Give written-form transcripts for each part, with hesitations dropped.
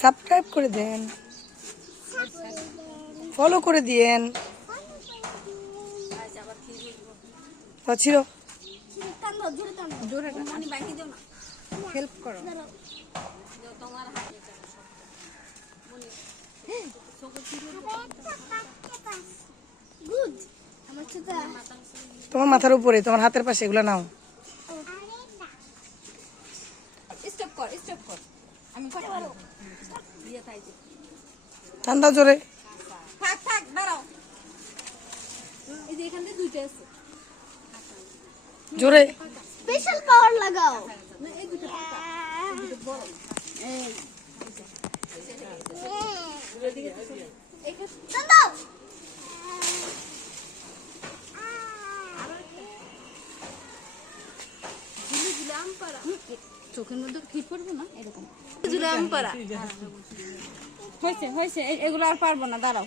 Subscribe করে দেন, follow করে দিয়েন। ছিল হেল্প করো। তোমার মাথার উপরে, তোমার হাতের পাশে এগুলো নাও। টান দাও জোরে। জোরে স্পেশাল পাওয়ার লাগাও। চোখের মধ্যে ঠিক পড়বো না এরকম হয়েছে হয়েছে এগুলো আর পারবো না, দাঁড়াও।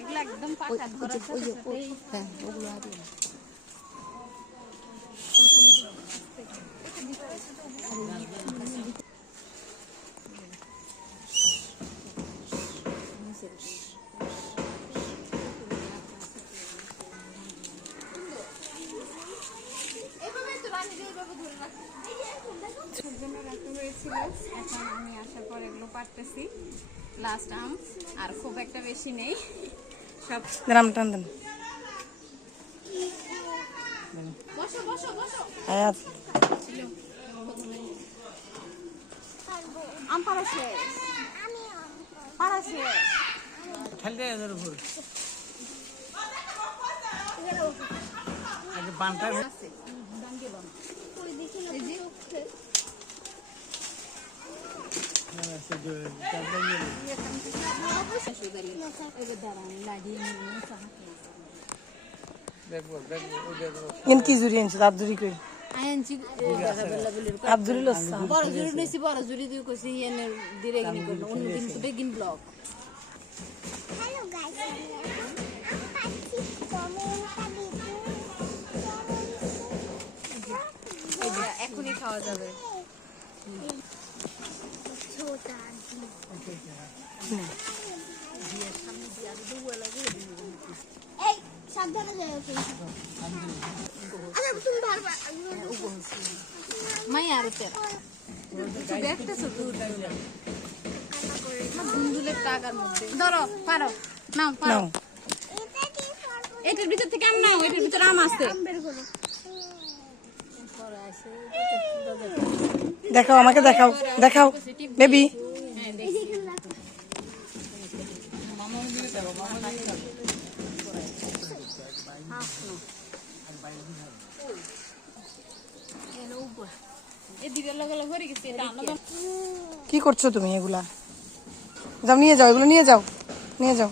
এগুলো একদম পাকা ধরার সাথে সাথেই ওগুলো আর হয়েছিল। এখন আমি আসার পর এগুলো পারতেছি। লাস্ট আম আর খুব একটা বেশি নেই, সব গ্রাম টান দেন। আম পাড়া শেষ, পাড়া শেষ। কি জুড়ি আনছে আব্দুরি কই আব্দুরি লসা বড় জুড়ি নিছি, বড় জুড়ি দিয়ে কইছি এনে দিরে গিনি করব অন্যদিন তো বেগিন ব্লগ। হ্যালো গাইস, এখনই খাওয়া যাবে। এই সাবধানে যাও কিন্তু। আরে তুমি বারবার মাই আর তেরা দেখতেছো দুধ দুধুলের টাকার মধ্যে ধরো, পারো নাও পারো। এটার ভিতর থেকে আম নাও, এটার ভিতর আম আছে। দেখাও, আমাকে দেখাও, দেখাও বেবি। কি করছো তুমি? এগুলা যাও নিয়ে যাও, এগুলো নিয়ে যাও, নিয়ে যাও।